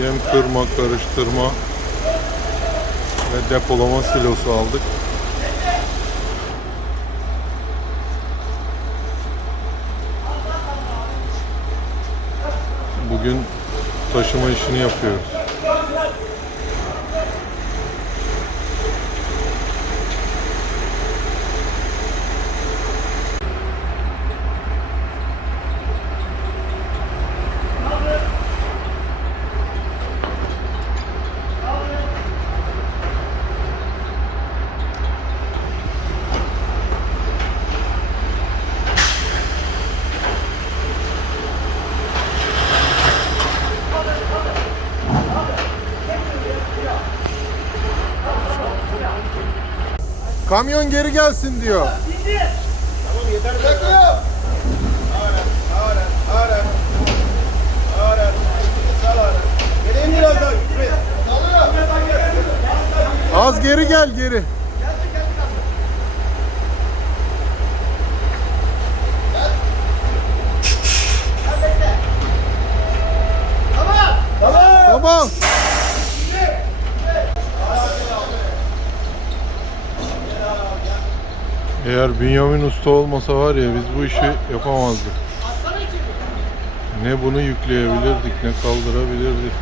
Yem kırma, karıştırma ve depolama silosu aldık. Bugün taşıma işini yapıyoruz. Kamyon geri gelsin diyor. Az geri gel geri. Tamam. Eğer Bünyamin Usta olmasa var ya biz bu işi yapamazdık. Ne bunu yükleyebilirdik ne kaldırabilirdik.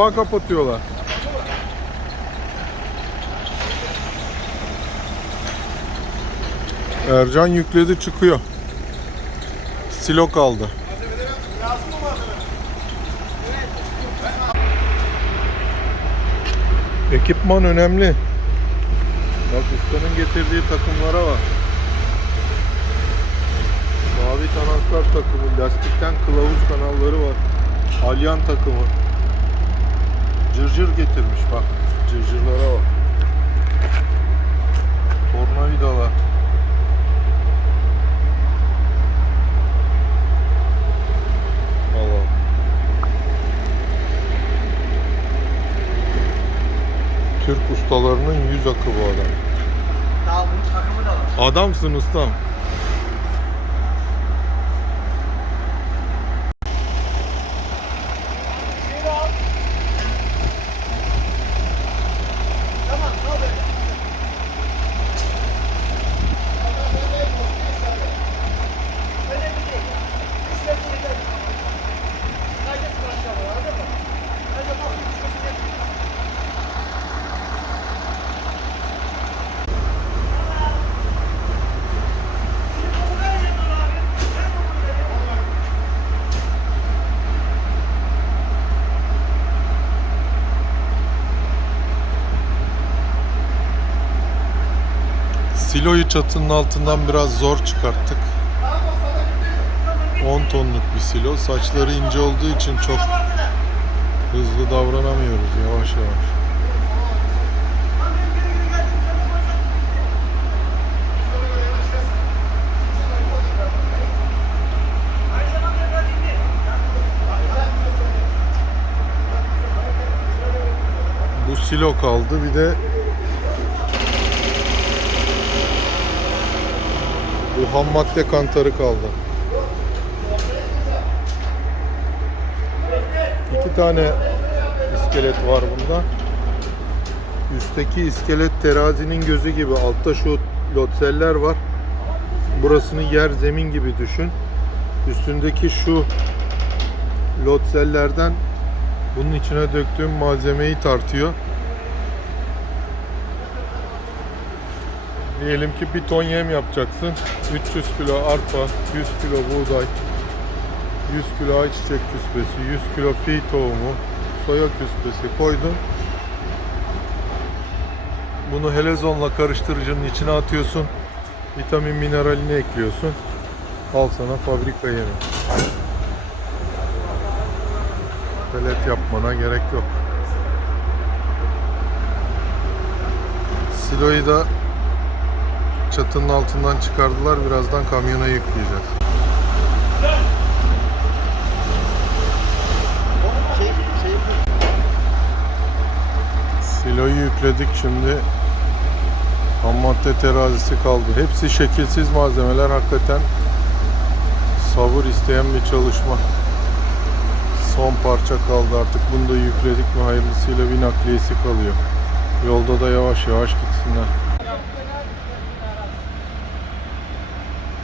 Kapağı kapatıyorlar. Ercan yükledi çıkıyor. Silo kaldı. Ekipman önemli. Bak ustanın getirdiği takımlara bak. Sabit anahtar takımı, lastikten kılavuz kanalları var. Alyan takımı. Cırcır getirmiş bak. Cırcırlara bak. Tornavidalar. Allah. Türk ustalarının yüz akı bu adam. Daha bunun takımı da var. Adamsın ustam. Tamam, ne oluyor? Önemli değil. İşlesini de. Sadece sıraçlar var, anladın mı? Sadece bak, işlesini de. Şimdi bunu verin abi. Ver bunu verin. Siloyu çatının altından biraz zor çıkarttık. 10 tonluk bir silo. Saçları ince olduğu için çok hızlı davranamıyoruz. Yavaş yavaş. Bu silo kaldı. Bir de ham madde kantarı kaldı. İki tane iskelet var bunda. Üstteki iskelet terazinin gözü gibi. Altta şu lotseller var. Burasını yer zemin gibi düşün. Üstündeki şu lotsellerden Bunun içine döktüğüm malzemeyi tartıyor. Diyelim ki bir ton yem yapacaksın. 300 kilo arpa, 100 kilo buğday, 100 kilo ayçiçek küspesi, 100 kilo pi tohumu, soya küspesi koydun. Bunu helezonla karıştırıcının içine atıyorsun. Vitamin mineralini ekliyorsun. Al sana fabrika yemi. Pelet yapmana gerek yok. Siloyu da çatının altından çıkardılar. Birazdan kamyona yükleyeceğiz. Siloyu yükledik şimdi. Ham madde terazisi kaldı. Hepsi şekilsiz malzemeler. Hakikaten sabır isteyen bir çalışma. Son parça kaldı artık. Bunu da yükledik mi hayırlısıyla bir nakliyesi kalıyor. Yolda da yavaş yavaş gitsinler.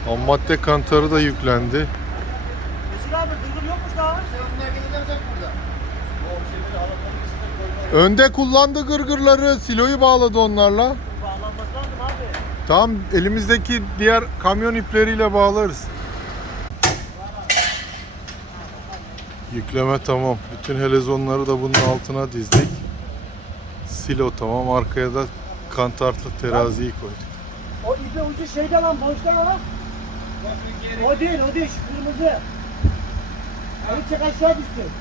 Ham madde kantarı da yüklendi. Mesut abi gırgır yokmuş daha. Bunlar gelecek burada. Önde kullandı gırgırları. Siloyu bağladı onlarla. Bağlanması lazım abi. Tamam elimizdeki diğer kamyon ipleriyle bağlarız. Yükleme tamam. Bütün helezonları da bunun altına dizdik. Silo tamam. Arkaya da kantartlı teraziyi koyduk. O ipi ucu şeyde lan boşta lan. O değil o değil şu kırmızı. Onu çek aşağı düşsün.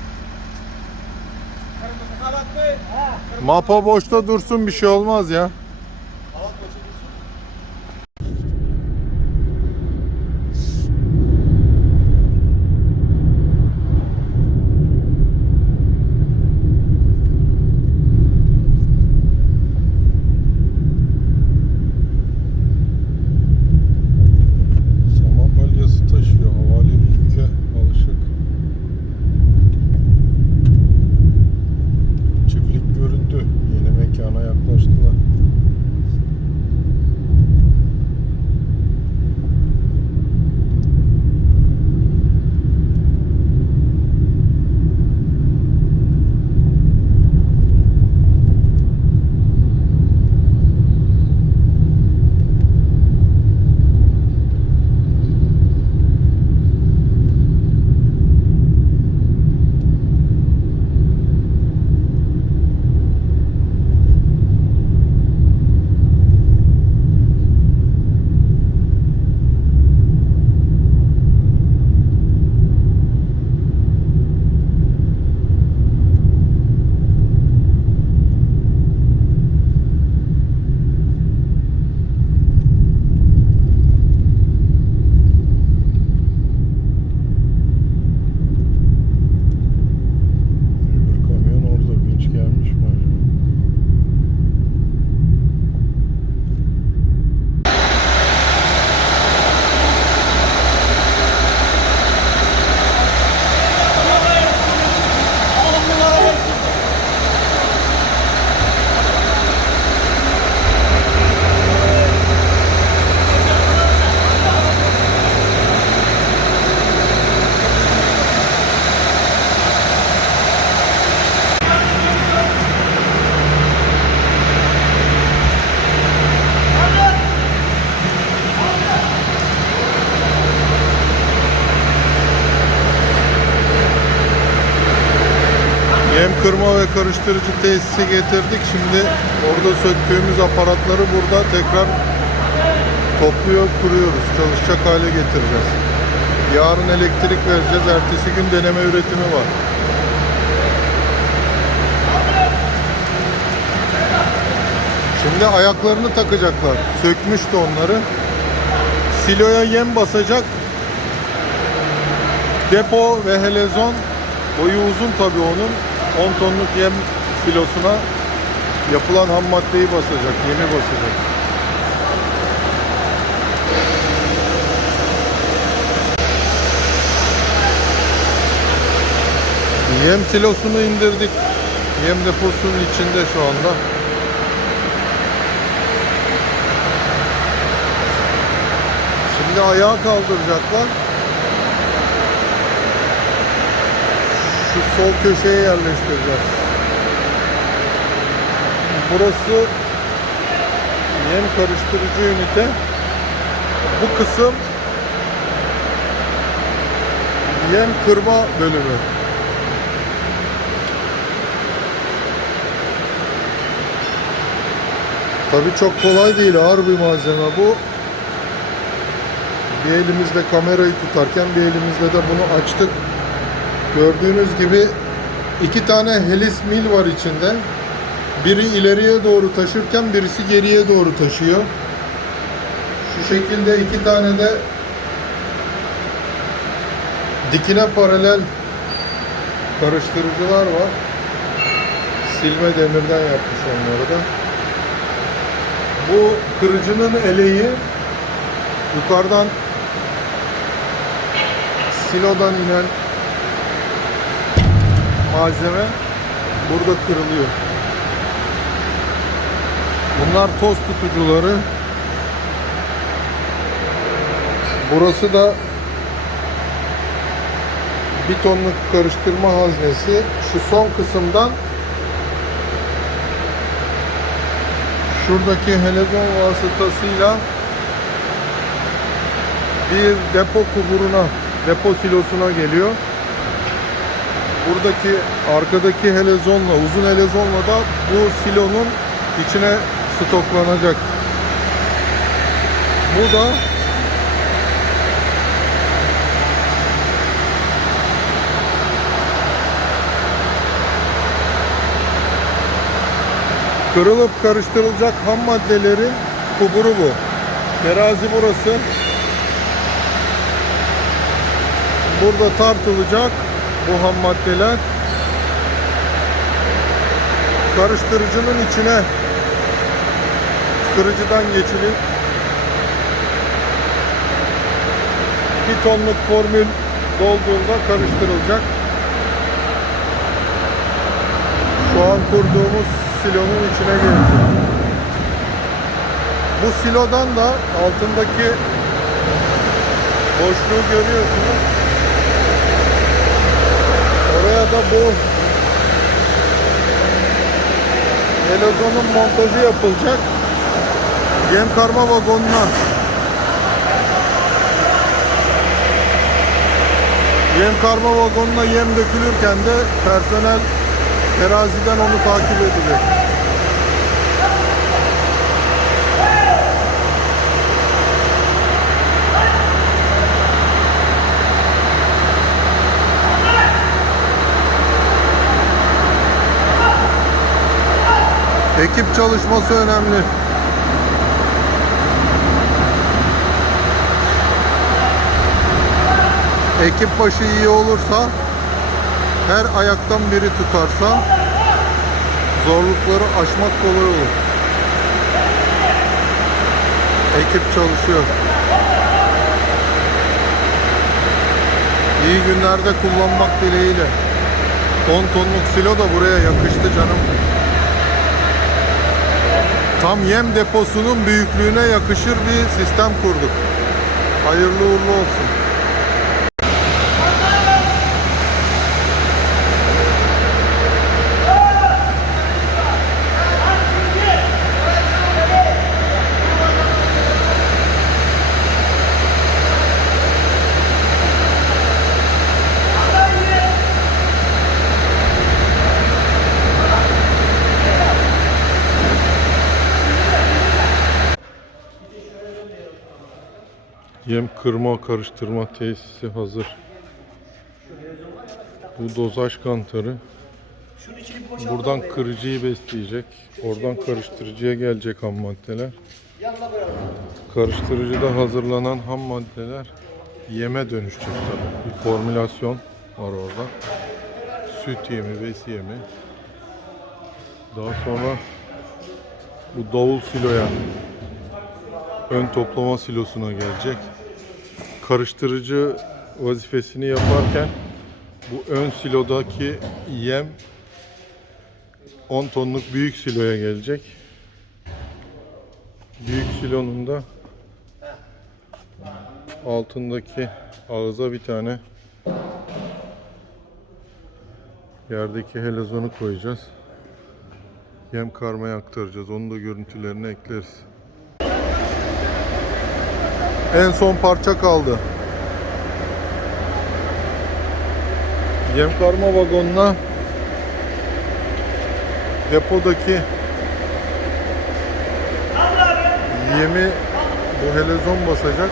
Kırmızı kanatlı. Ha. Mapa boşta dursun bir şey olmaz ya. Kırma ve karıştırıcı tesisi getirdik. Şimdi orada söktüğümüz aparatları burada tekrar topluyor, kuruyoruz. Çalışacak hale getireceğiz. Yarın elektrik vereceğiz. Ertesi gün deneme üretimi var. Şimdi ayaklarını takacaklar. Sökmüştü onları. Siloya yem basacak. Depo ve helezon boyu uzun tabii onun. 10 tonluk yem filosuna yapılan ham maddeyi basacak, yemi basacak. Yem silosunu indirdik. Yem deposunun içinde şu anda. Şimdi ayağa kaldıracaklar. Sol köşeye yerleştireceğiz. Burası yem karıştırıcı ünite. Bu kısım yem kırma bölümü. Tabii çok kolay değil, ağır bir malzeme bu. Bir elimizde kamerayı tutarken bir elimizde de bunu açtık. Gördüğünüz gibi iki tane helis mil var içinde. Biri ileriye doğru taşırken birisi geriye doğru taşıyor. Şu şekilde iki tane de dikine paralel karıştırıcılar var. Silme demirden yapmış onları da. Bu kırıcının eleği yukarıdan silodan inen malzeme burada kırılıyor. Bunlar toz tutucuları. Burası da bir tonluk karıştırma haznesi. Şu son kısımdan şuradaki helezon vasıtasıyla bir depo kuburuna, depo silosuna geliyor. Buradaki arkadaki helezonla, uzun helezonla da bu silonun içine stoklanacak. Bu da kırılıp karıştırılacak ham maddelerin kuburu bu. Terazi burası. Burada tartılacak bu ham maddeler. Karıştırıcının içine kırıcıdan geçilip bir tonluk formül dolduğunda karıştırılacak. Şu an kurduğumuz silonun içine gelecek. Bu silodan da altındaki boşluğu görüyorsunuz. Oraya da bu helozonun montajı yapılacak. Yem karma vagonuna Yem karma vagonuna yem dökülürken de personel teraziden onu takip edecek. Ekip çalışması önemli. Ekip başı iyi olursa her ayaktan biri tutarsa zorlukları aşmak kolay olur. Ekip çalışıyor. İyi günlerde kullanmak dileğiyle. 10 tonluk silo da buraya yakıştı canım. Tam yem deposunun büyüklüğüne yakışır bir sistem kurduk. Hayırlı uğurlu olsun. Yem kırma karıştırma tesisi hazır. Bu dozaj kantarı. Buradan kırıcıyı besleyecek. Oradan karıştırıcıya gelecek ham maddeler. Karıştırıcıda hazırlanan ham maddeler yeme dönüşecek tabii. Bir formülasyon var orada. Süt yemi, besi yemi. Daha sonra bu davul siloya ön toplama silosuna gelecek. Karıştırıcı vazifesini yaparken bu ön silodaki yem 10 tonluk büyük siloya gelecek. Büyük silonun da altındaki ağıza bir tane Yerdeki helezonu koyacağız. Yem karmaya aktaracağız. Onun da görüntülerini ekleriz. En son parça kaldı. Yem karma vagonuna depodaki yemi bu helezon basacak.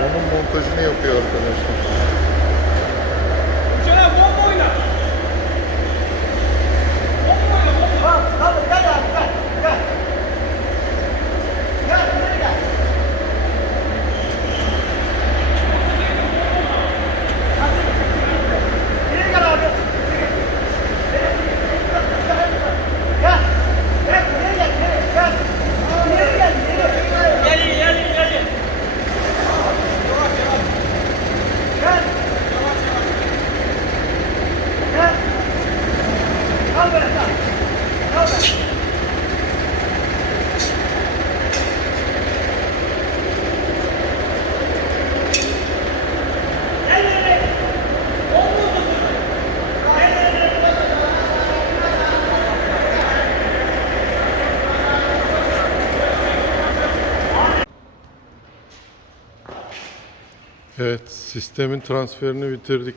Onun montajını yapıyor arkadaşlar. Gel abi. Gel, buraya gel. Geri gel abi. Gel. Gel, geri gel, geri, gel. Geri gel, geri. Gelin gelin gelin. Gel. Gel. Kal böyle, kal. Kal böyle. Evet, sistemin transferini bitirdik.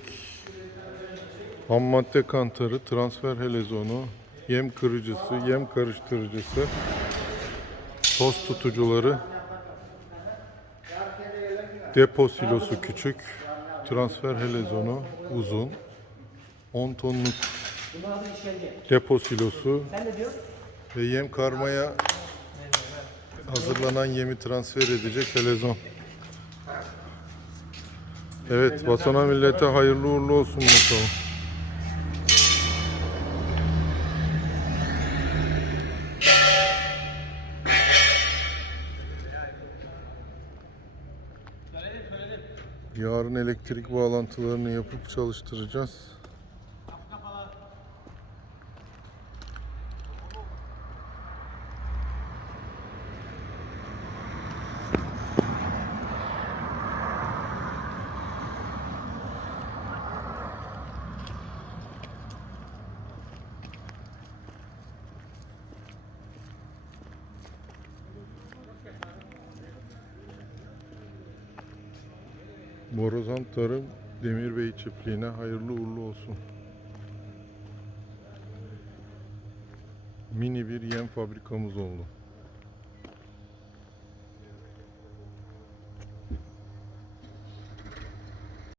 Ham madde kantarı, transfer helezonu, yem kırıcısı, yem karıştırıcısı, toz tutucuları, depo silosu küçük, transfer helezonu uzun, 10 tonluk depo silosu ve yem karmaya hazırlanan yemi transfer edecek helezon. Evet, vatana millete hayırlı uğurlu olsun bakalım. Yarın elektrik bağlantılarını yapıp çalıştıracağız. Borazan Tarım Demir Bey çiftliğine hayırlı uğurlu olsun. Mini bir yem fabrikamız oldu.